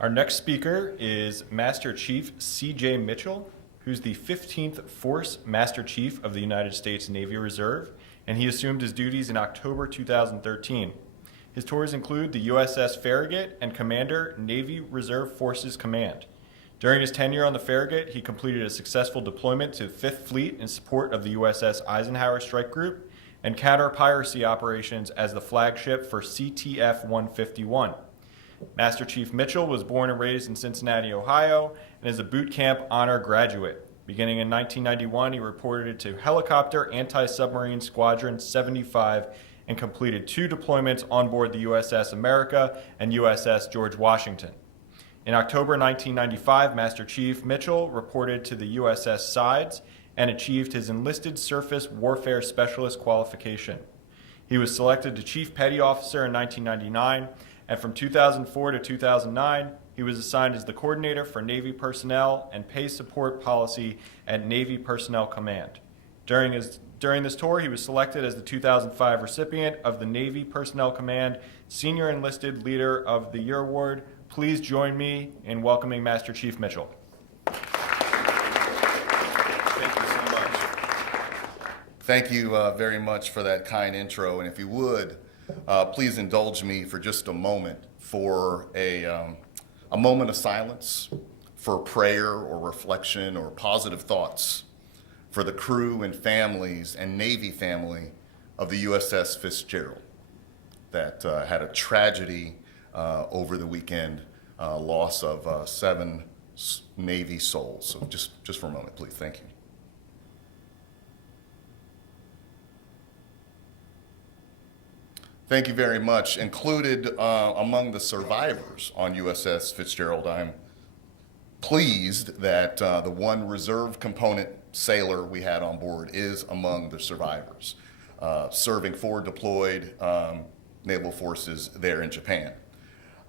Our next speaker is Master Chief C.J. Mitchell, who's the 15th Force Master Chief of the United States Navy Reserve, and he assumed his duties in October 2013. His tours include the USS Farragut and Commander, Navy Reserve Forces Command. During his tenure on the Farragut, he completed a successful deployment to 5th Fleet in support of the USS Eisenhower Strike Group and counter-piracy operations as the flagship for CTF-151. Master Chief Mitchell was born and raised in Cincinnati, Ohio, and is a boot camp honor graduate. Beginning in 1991, he reported to Helicopter Anti-Submarine Squadron 75 and completed 2 deployments on board the USS America and USS George Washington. In October 1995, Master Chief Mitchell reported to the USS Sides and achieved his Enlisted Surface Warfare Specialist qualification. He was selected to Chief Petty Officer in 1999, and from 2004 to 2009, he was assigned as the Coordinator for Navy Personnel and Pay Support Policy at Navy Personnel Command. During this tour, he was selected as the 2005 recipient of the Navy Personnel Command Senior Enlisted Leader of the Year Award. Please join me in welcoming Master Chief Mitchell. Thank you so much. Thank you very much for that kind intro, and if you would, please indulge me for just a moment for a moment of silence, for prayer or reflection or positive thoughts for the crew and families and Navy family of the USS Fitzgerald that had a tragedy over the weekend, loss of 7 Navy souls. So just for a moment, please. Thank you. Thank you very much. Included among the survivors on USS Fitzgerald, I'm pleased that the one reserve component sailor we had on board is among the survivors, serving 4 deployed naval forces there in Japan.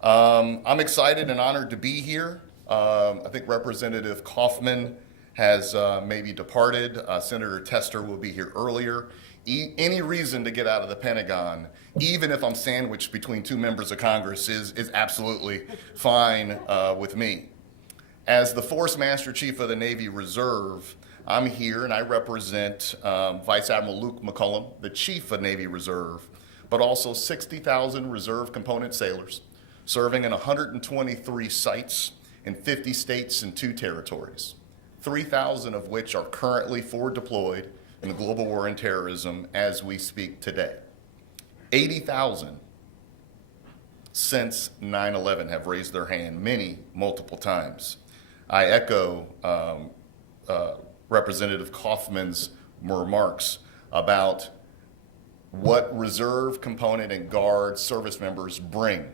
I'm excited and honored to be here. I think Representative Kaufman has maybe departed. Senator Tester will be here earlier. Any reason to get out of the Pentagon, even if I'm sandwiched between 2 members of Congress, is absolutely fine with me. As the Force Master Chief of the Navy Reserve, I'm here and I represent Vice Admiral Luke McCullum, the Chief of Navy Reserve, but also 60,000 reserve component sailors serving in 123 sites in 50 states and 2 territories, 3,000 of which are currently forward deployed in the global war on terrorism as we speak today. 80,000 since 9/11 have raised their hand, many multiple times. I echo Representative Kaufman's remarks about what reserve component and guard service members bring.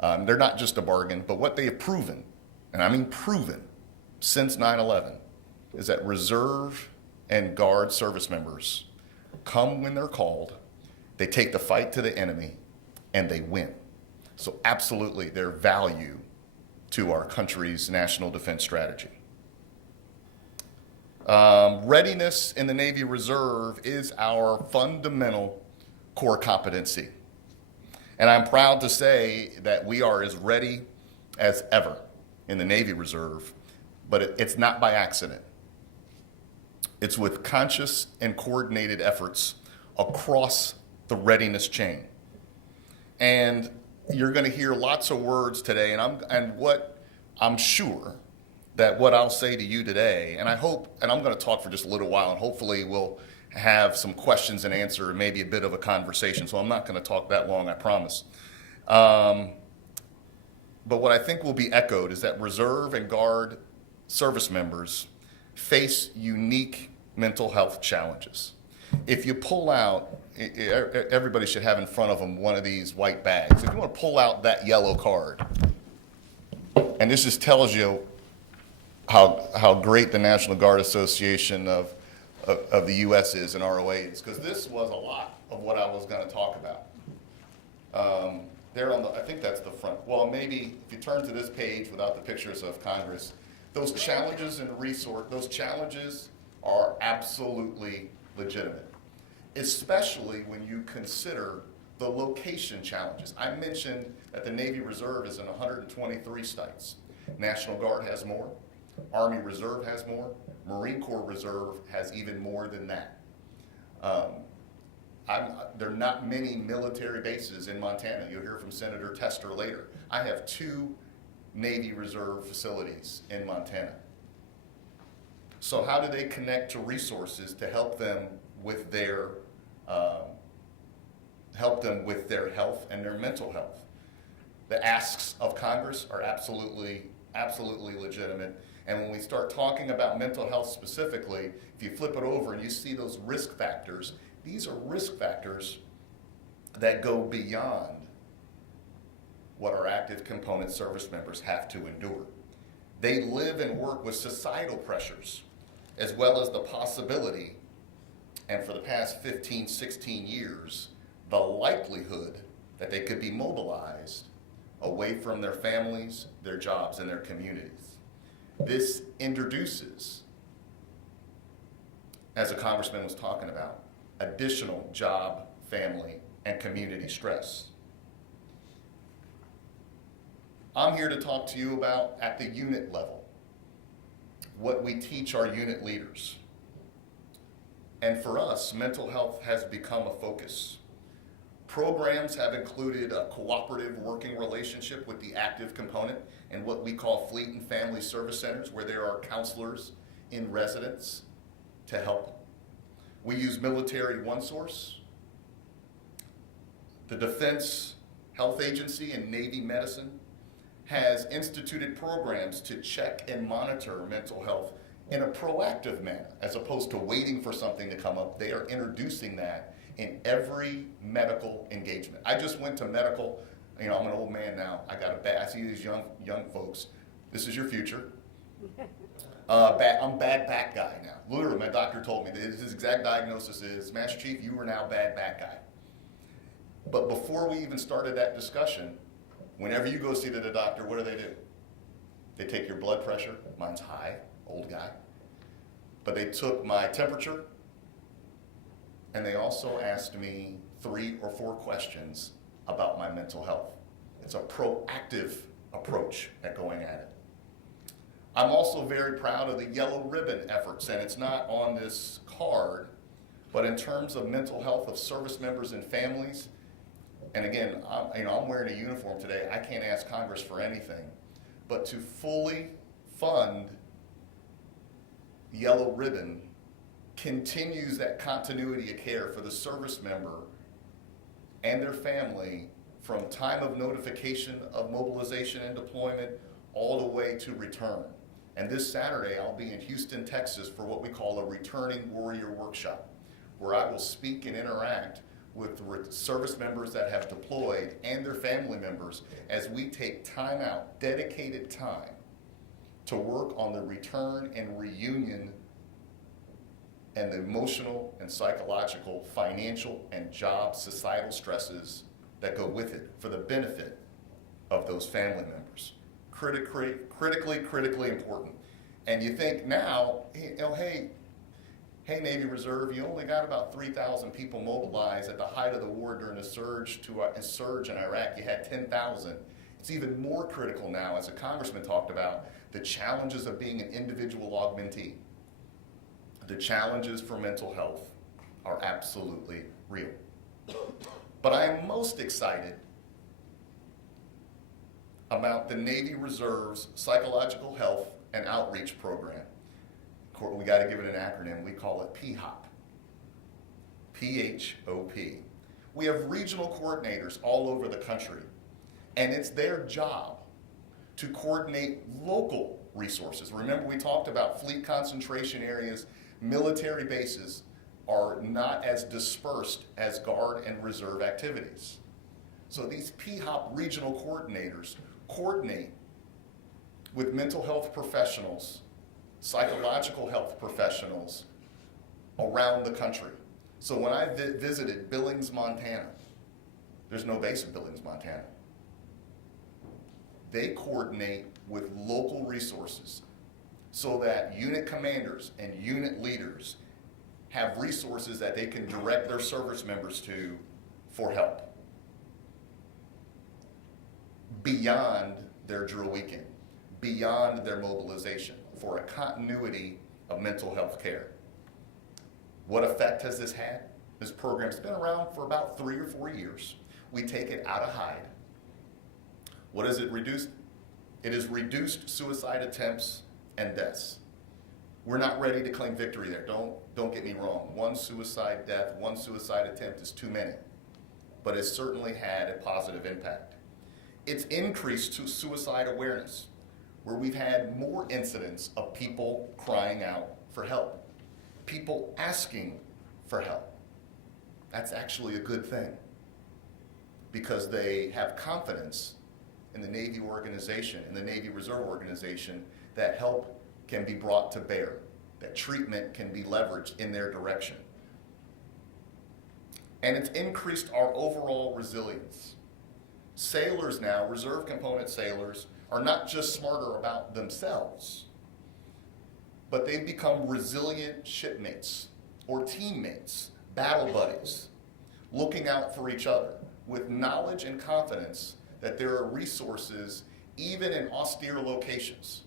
They're not just a bargain, but what they have proven, and I mean proven, since 9/11, is that reserve and guard service members come when they're called, they take the fight to the enemy, and they win. So absolutely, their value to our country's national defense strategy. Readiness in the Navy Reserve is our fundamental core competency. And I'm proud to say that we are as ready as ever in the Navy Reserve, but it's not by accident. It's with conscious and coordinated efforts across the readiness chain. And you're going to hear lots of words today, and what I'm sure that what I'll say to you today, and I hope, and I'm going to talk for just a little while, and hopefully we'll have some questions and answer, and maybe a bit of a conversation, so I'm not going to talk that long, I promise. But what I think will be echoed is that reserve and guard service members face unique mental health challenges. If you pull out, everybody should have in front of them one of these white bags. If you want to pull out that yellow card, and this just tells you how great the National Guard Association of the U.S. is and ROA is, because this was a lot of what I was going to talk about. There on the, I think that's the front. Well, maybe if you turn to this page without the pictures of Congress, those challenges and those challenges are absolutely legitimate, especially when you consider the location challenges. I mentioned that the Navy Reserve is in 123 sites. National Guard has more. Army Reserve has more. Marine Corps Reserve has even more than that. There are not many military bases in Montana. You'll hear from Senator Tester later. I have 2 Navy Reserve facilities in Montana. So how do they connect to resources to help them with their health and their mental health? The asks of Congress are absolutely legitimate. And when we start talking about mental health specifically, if you flip it over and you see those risk factors, these are risk factors that go beyond what our active component service members have to endure. They live and work with societal pressures, as well as the possibility, and for the past 15, 16 years, the likelihood that they could be mobilized away from their families, their jobs, and their communities. This introduces, as a congressman was talking about, additional job, family, and community stress. I'm here to talk to you about, at the unit level, what we teach our unit leaders. And for us, mental health has become a focus. Programs have included a cooperative working relationship with the active component and what we call fleet and family service centers, where there are counselors in residence to help. We use Military OneSource. The Defense Health Agency and Navy Medicine has instituted programs to check and monitor mental health in a proactive manner, as opposed to waiting for something to come up. They are introducing that in every medical engagement. I just went to medical. I'm an old man now. I see these young folks. This is your future. I'm bad back guy now. Literally, my doctor told me that his exact diagnosis is, Master Chief, you are now bad back guy. But before we even started that discussion, whenever you go see the doctor, what do? They take your blood pressure. Mine's high, old guy. But they took my temperature, and they also asked me 3 or 4 questions about my mental health. It's a proactive approach at going at it. I'm also very proud of the yellow ribbon efforts, and it's not on this card, but in terms of mental health of service members and families, and again, I'm wearing a uniform today. I can't ask Congress for anything, but to fully fund Yellow Ribbon continues that continuity of care for the service member and their family from time of notification of mobilization and deployment all the way to return. And this Saturday, I'll be in Houston, Texas for what we call a Returning Warrior Workshop, where I will speak and interact with service members that have deployed and their family members as we take time out, dedicated time, to work on the return and reunion and the emotional and psychological, financial and job societal stresses that go with it for the benefit of those family members. Critically important. And you think now, hey, Navy Reserve, you only got about 3,000 people mobilized at the height of the war during the surge in Iraq. You had 10,000. It's even more critical now, as a congressman talked about, the challenges of being an individual augmentee. The challenges for mental health are absolutely real. But I am most excited about the Navy Reserve's Psychological Health and Outreach Program. We got to give it an acronym. We call it PHOP. P-H-O-P. We have regional coordinators all over the country, and it's their job to coordinate local resources. Remember, we talked about fleet concentration areas. Military bases are not as dispersed as Guard and Reserve activities. So these PHOP regional coordinators coordinate with mental health professionals, psychological health professionals around the country. So when I visited Billings, Montana, there's no base in Billings, Montana. They coordinate with local resources so that unit commanders and unit leaders have resources that they can direct their service members to for help. beyond their drill weekend, beyond their mobilization, for a continuity of mental health care. What effect has this had? This program's been around for about 3 or 4 years. We take it out of hide. What has it reduced? It has reduced suicide attempts and deaths. We're not ready to claim victory there. Don't get me wrong. One suicide death, one suicide attempt is too many, but it's certainly had a positive impact. It's increased suicide awareness, where we've had more incidents of people crying out for help, people asking for help. That's actually a good thing, because they have confidence in the Navy organization, in the Navy Reserve organization, that help can be brought to bear, that treatment can be leveraged in their direction. And it's increased our overall resilience. Sailors now, reserve component sailors, are not just smarter about themselves, but they've become resilient shipmates or teammates, battle buddies, looking out for each other with knowledge and confidence that there are resources even in austere locations.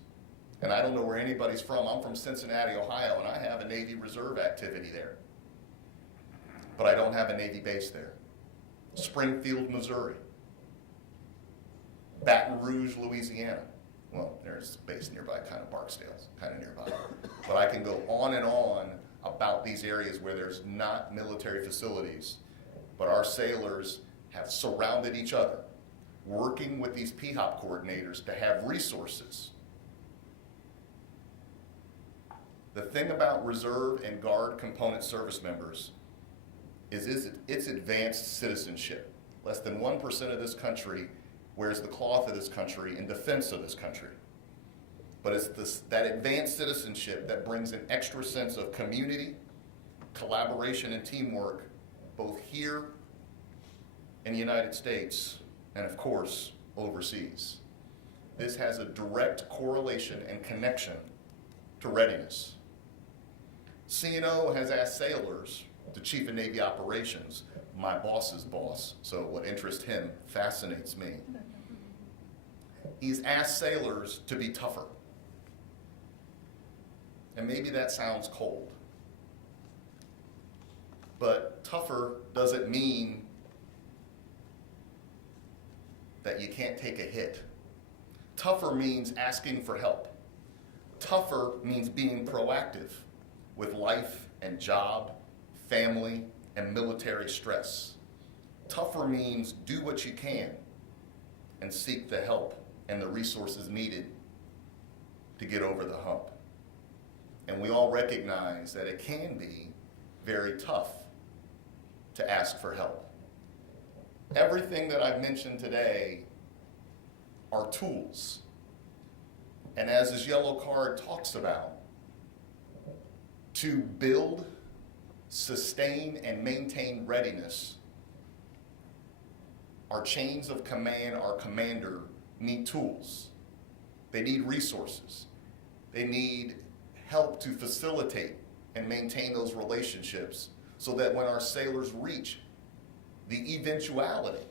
And I don't know where anybody's from. I'm from Cincinnati, Ohio, and I have a Navy Reserve activity there. But I don't have a Navy base there. Springfield, Missouri. Baton Rouge, Louisiana. Well, there's a base nearby, kind of Barksdale's, kind of nearby. But I can go on and on about these areas where there's not military facilities, but our sailors have surrounded each other, working with these PHOP coordinators to have resources. The thing about Reserve and Guard component service members is it's advanced citizenship. Less than 1% of this country wears the cloth of this country in defense of this country. But it's that advanced citizenship that brings an extra sense of community, collaboration, and teamwork, both here in the United States and, of course, overseas. This has a direct correlation and connection to readiness. CNO has asked sailors, the Chief of Navy Operations, my boss's boss, so what interests him fascinates me. He's asked sailors to be tougher. And maybe that sounds cold. But tougher doesn't mean that you can't take a hit. Tougher means asking for help. Tougher means being proactive with life and job, family, and military stress. Tougher means do what you can and seek the help and the resources needed to get over the hump. And we all recognize that it can be very tough to ask for help. Everything that I've mentioned today are tools. And as this yellow card talks about, to build, sustain, and maintain readiness, our chains of command, our commander, need tools. They need resources. They need help to facilitate and maintain those relationships so that when our sailors reach the eventuality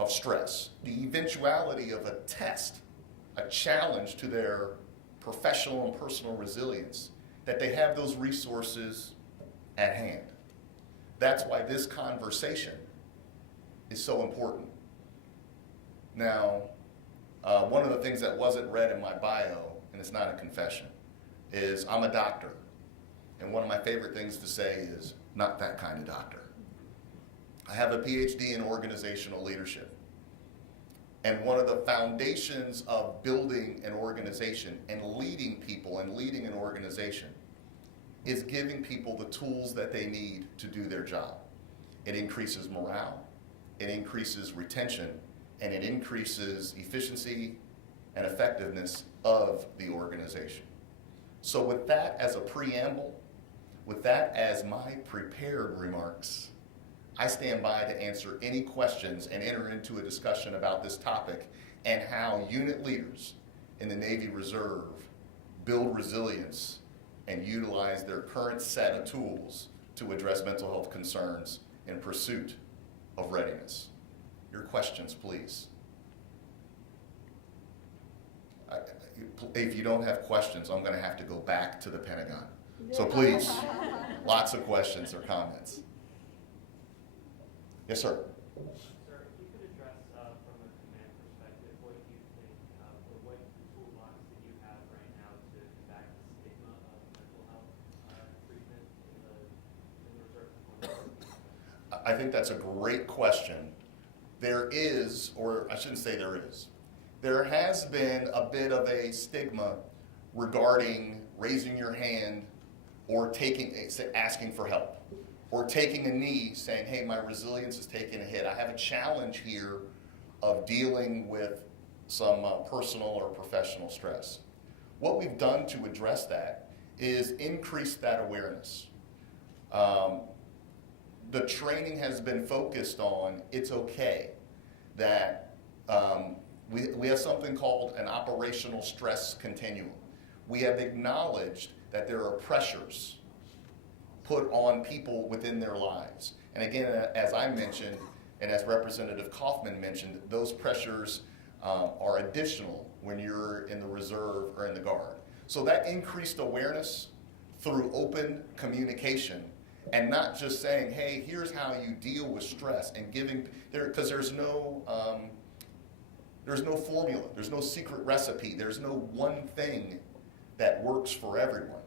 of stress, the eventuality of a test, a challenge to their professional and personal resilience, that they have those resources at hand. That's why this conversation is so important. Now, one of the things that wasn't read in my bio, and it's not a confession, is I'm a doctor. And one of my favorite things to say is, not that kind of doctor. I have a PhD in organizational leadership. And one of the foundations of building an organization and leading people and leading an organization is giving people the tools that they need to do their job. It increases morale, it increases retention, and it increases efficiency and effectiveness of the organization. So with that as a preamble, with that as my prepared remarks, I stand by to answer any questions and enter into a discussion about this topic and how unit leaders in the Navy Reserve build resilience and utilize their current set of tools to address mental health concerns in pursuit of readiness. Your questions, please. If you don't have questions, I'm going to have to go back to the Pentagon. So please, lots of questions or comments. Yes, sir. Sir, if you could address from a command perspective, what you think, or what toolbox that you have right now to combat the stigma of mental health treatment in the reserve deployment? I think that's a great question. There is, or I shouldn't say there is, there has been a bit of a stigma regarding raising your hand or asking for help, or taking a knee saying, hey, my resilience is taking a hit. I have a challenge here of dealing with some personal or professional stress. What we've done to address that is increase that awareness. The training has been focused on it's okay that we have something called an operational stress continuum. We have acknowledged that there are pressures put on people within their lives. And again, as I mentioned, and as Representative Kaufman mentioned, those pressures are additional when you're in the reserve or in the Guard. So that increased awareness through open communication, and not just saying, hey, here's how you deal with stress, and giving, because there's no formula, there's no secret recipe, there's no one thing that works for everyone.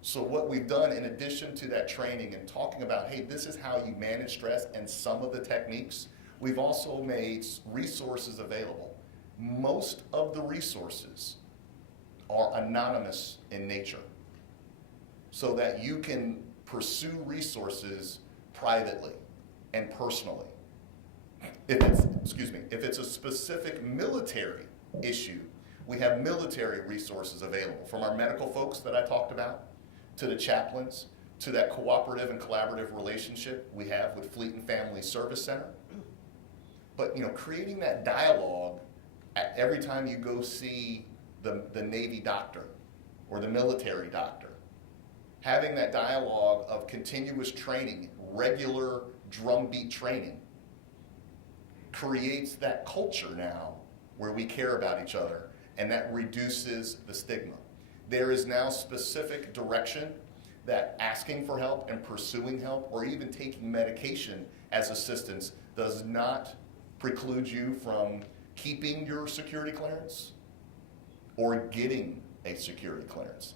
So what we've done, in addition to that training and talking about, hey, this is how you manage stress and some of the techniques, we've also made resources available. Most of the resources are anonymous in nature, so that you can pursue resources privately and personally. If it's a specific military issue, we have military resources available, from our medical folks that I talked about, to the chaplains, to that cooperative and collaborative relationship we have with Fleet and Family Service Center. But creating that dialogue every time you go see the Navy doctor or the military doctor, having that dialogue of continuous training, regular drumbeat training, creates that culture now where we care about each other, and that reduces the stigma. There is now specific direction that asking for help and pursuing help, or even taking medication as assistance, does not preclude you from keeping your security clearance or getting a security clearance.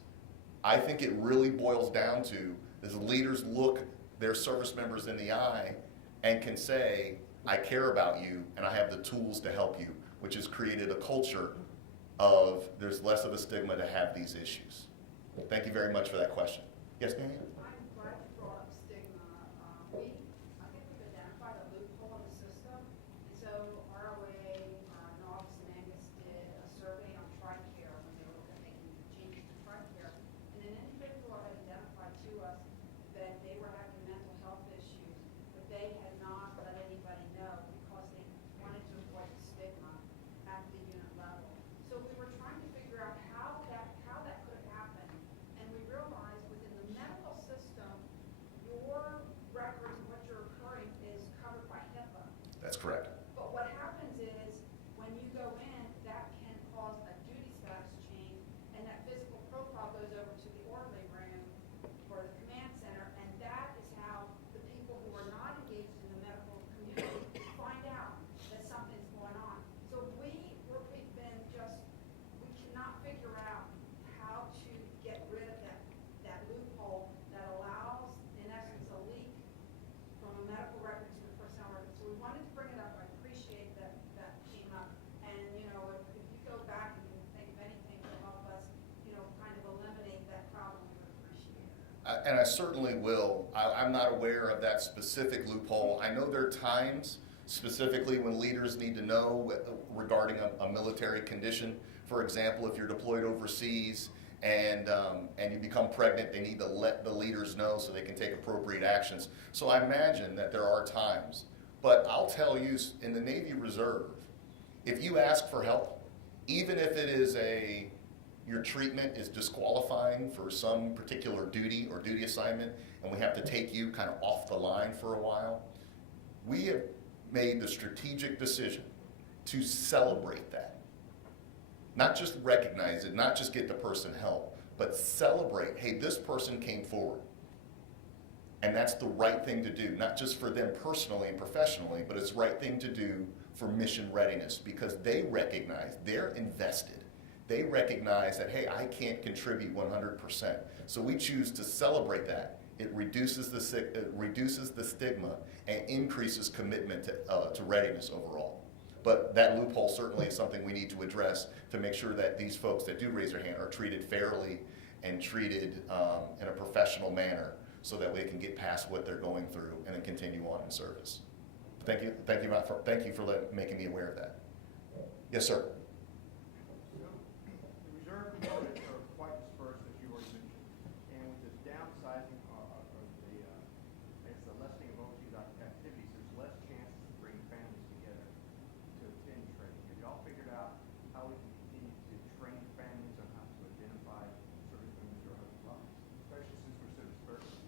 I think it really boils down to, as leaders look their service members in the eye and can say, I care about you and I have the tools to help you, which has created a culture of there's less of a stigma to have these issues. Thank you very much for that question. Yes, ma'am? I'm glad you brought up stigma. I think we've identified a loophole in the system. And so ROA, NGAUS, and EANGUS did a survey on TRICARE when they were looking at making changes to TRICARE. And an individual had identified to us that they were having mental health issues, but they had not let anybody know because they wanted to avoid the stigma at the unit level. So we were trying to figure out how that could happen. And we realized within the medical system, your records and what you're occurring is covered by HIPAA. That's correct. But what happens is, when you go in, that can cause a duty status change, and that physical profile goes over to the orderly room or the command center, and that is how the people who are not engaged in the medical community find out that something's going on. So we cannot figure out how to get rid of that loophole that allows, in essence, a leak from a medical record to the personnel record. So we wanted to bring it up. I appreciate that came up. And if you go back and you think of anything to help us, kind of eliminate that problem, we would appreciate it. And I certainly will. I'm not aware of that specific loophole. I know there are times, specifically when leaders need to know regarding a military condition. For example, if you're deployed overseas and you become pregnant, they need to let the leaders know so they can take appropriate actions. So I imagine that there are times. But I'll tell you, in the Navy Reserve, if you ask for help, even if it is your treatment is disqualifying for some particular duty or duty assignment, and we have to take you kind of off the line for a while, we have made the strategic decision to celebrate that. Not just recognize it, not just get the person help, but celebrate, hey, this person came forward. And that's the right thing to do, not just for them personally and professionally, but it's the right thing to do for mission readiness, because they recognize, they're invested. They recognize that, hey, I can't contribute 100%. So we choose to celebrate that. It reduces the stigma and increases commitment to readiness overall. But that loophole certainly is something we need to address to make sure that these folks that do raise their hand are treated fairly and treated in a professional manner, so that they can get past what they're going through and then continue on in service. Thank you for making me aware of that. Yes, sir. So, the reserve components are quite dispersed, as you already mentioned, and with this downsizing or the lessening of OT's activities, there's less chances to bring families together to attend training. Have y'all figured out how we can continue to train families on how to identify service members who are having problems, especially since we're so dispersed?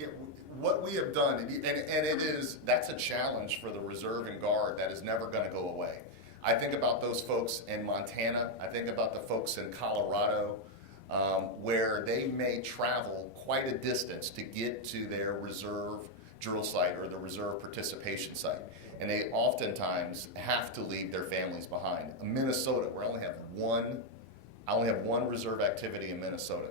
Yeah, what we have done, that's a challenge for the Reserve and Guard that is never going to go away. I think about those folks in Montana, I think about the folks in Colorado, where they may travel quite a distance to get to their reserve drill site or the reserve participation site. And they oftentimes have to leave their families behind. In Minnesota, where I only have one reserve activity in Minnesota.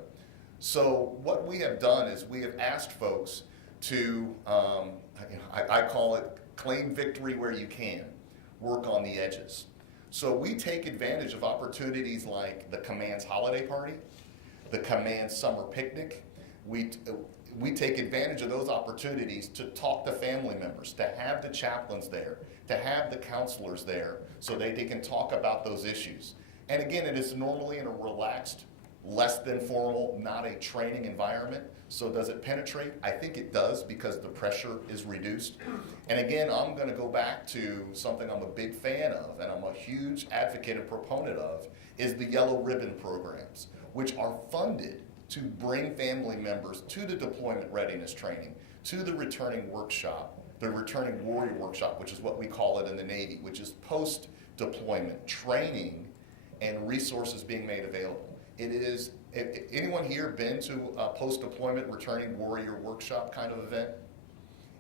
So what we have done is we have asked folks to, I call it claim victory where you can, work on the edges. So we take advantage of opportunities like the command's holiday party, the command summer picnic. We take advantage of those opportunities to talk to family members, to have the chaplains there, to have the counselors there so they can talk about those issues. And again, it is normally in a relaxed, less than formal, not a training environment. So does it penetrate? I think it does, because the pressure is reduced. And again, I'm going to go back to something I'm a big fan of and I'm a huge advocate and proponent of, is the yellow ribbon programs, which are funded to bring family members to the deployment readiness training, to the returning workshop, the returning warrior workshop, which is what we call it in the Navy, which is post-deployment training and resources being made available. It is, anyone here been to a post-deployment returning warrior workshop kind of event?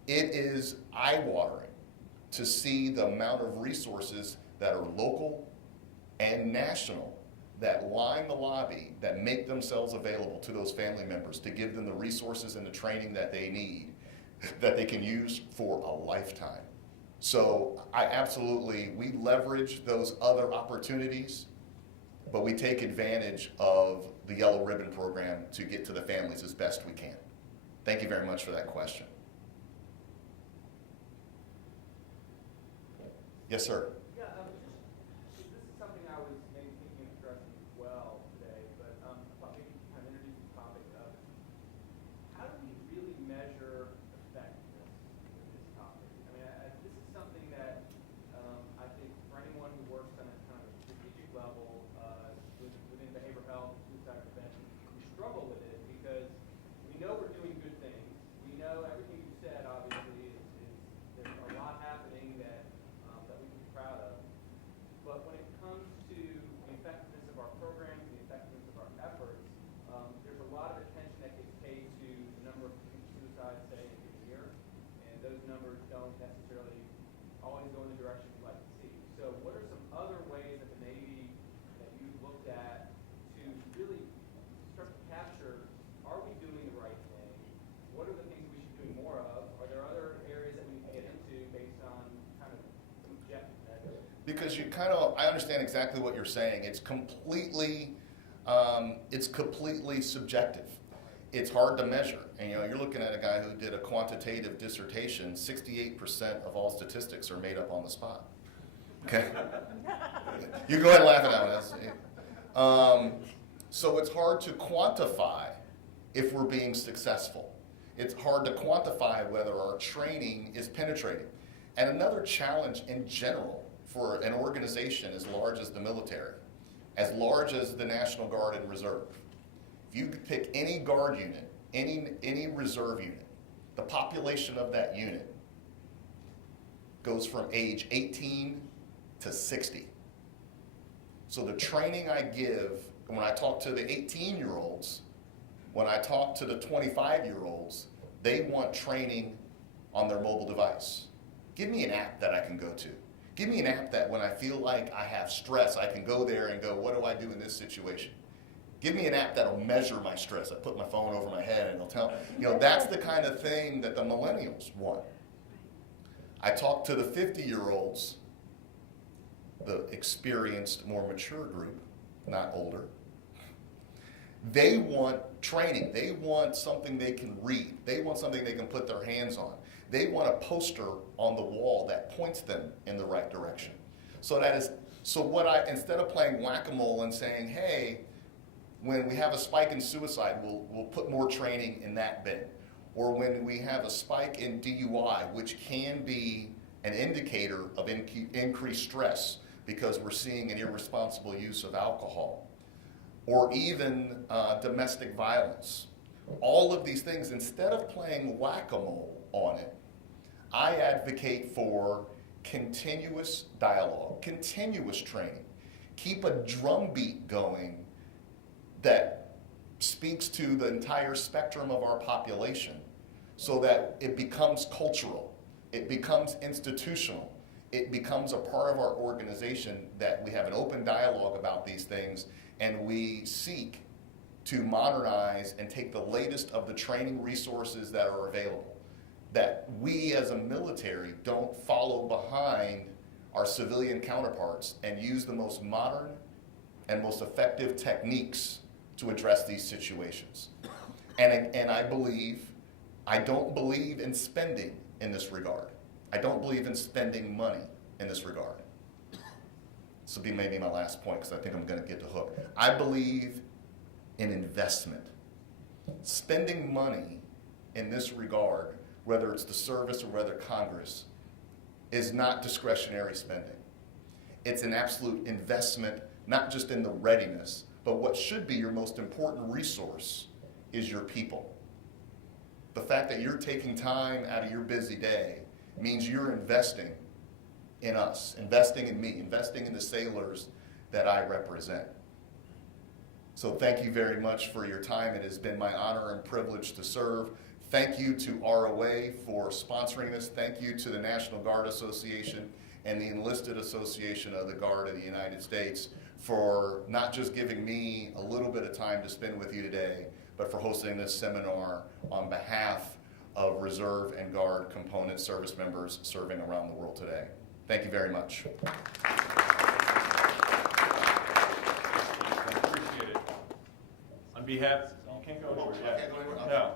It is eye-watering to see the amount of resources that are local and national that line the lobby, that make themselves available to those family members to give them the resources and the training that they need, that they can use for a lifetime. So we leverage those other opportunities, but we take advantage of the Yellow Ribbon program to get to the families as best we can. Thank you very much for that question. Yes, sir. Yeah, this is something I was maybe thinking of addressing as well today, but I thought maybe kind of introduce the topic of how do we really measure effectiveness with this topic? I mean, this is something that I think for anyone who works on a kind of strategic level within behavioral health and suicide prevention, we struggle with it because we know we're doing good things. We know everything you said, obviously, is there's a lot happening that we can be proud of. But when it comes to the effectiveness of our programs, the effectiveness of our efforts, there's a lot of attention that gets paid to the number of suicides, say, in a year, and those numbers don't necessarily always go in the direction we'd like to see. So what are some other ways that the Navy, that you've looked at to really start to capture, are we doing the right thing? What are the things we should do more of? Are there other areas that we can get into based on kind of objective measures? Because I understand exactly what you're saying. It's completely subjective. It's hard to measure. And you're looking at a guy who did a quantitative dissertation. 68% of all statistics are made up on the spot. Okay? You go ahead and laugh at that one. So it's hard to quantify if we're being successful. It's hard to quantify whether our training is penetrating. And another challenge in general for an organization as large as the military, as large as the National Guard and Reserve, if you could pick any Guard unit, any Reserve unit, the population of that unit goes from age 18 to 60. So the training I give, when I talk to the 18-year-olds, when I talk to the 25-year-olds, they want training on their mobile device. Give me an app that I can go to. Give me an app that when I feel like I have stress, I can go there and go, what do I do in this situation? Give me an app that'll measure my stress. I put my phone over my head and it'll tell, that's the kind of thing that the millennials want. I talk to the 50-year-olds, the experienced, more mature group, not older. They want training. They want something they can read. They want something they can put their hands on. They want a poster on the wall that points them in the right direction. Instead of playing whack-a-mole and saying, hey, when we have a spike in suicide, we'll put more training in that bin. Or when we have a spike in DUI, which can be an indicator of increased stress because we're seeing an irresponsible use of alcohol, or even domestic violence. All of these things, instead of playing whack-a-mole on it, I advocate for continuous dialogue, continuous training. Keep a drumbeat going that speaks to the entire spectrum of our population so that it becomes cultural, it becomes institutional, it becomes a part of our organization, that we have an open dialogue about these things and we seek to modernize and take the latest of the training resources that are available. That we as a military don't follow behind our civilian counterparts and use the most modern and most effective techniques to address these situations. And I don't believe in spending in this regard. I don't believe in spending money in this regard. This will be maybe my last point because I think I'm going to get the hook. I believe in investment. Spending money in this regard, whether it's the service or whether Congress, is not discretionary spending. It's an absolute investment, not just in the readiness, but what should be your most important resource is your people. The fact that you're taking time out of your busy day means you're investing in us, investing in me, investing in the sailors that I represent. So thank you very much for your time. It has been my honor and privilege to serve. Thank you to ROA for sponsoring this. Thank you to the National Guard Association and the Enlisted Association of the Guard of the United States for not just giving me a little bit of time to spend with you today, but for hosting this seminar on behalf of Reserve and Guard component service members serving around the world today. Thank you very much. Appreciate it. On behalf, you can't go anywhere. I can't go anywhere? No.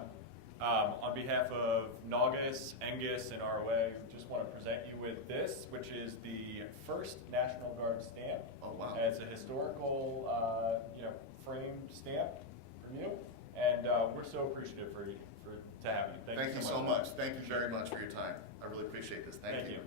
On behalf of NGAUS, EANGUS, and ROA, we just want to present you with this, which is the first National Guard stamp. Oh, wow. It's a historical, framed stamp from you, and we're so appreciative to have you. Thank you so much. Thank you very much for your time. I really appreciate this. Thank you. You.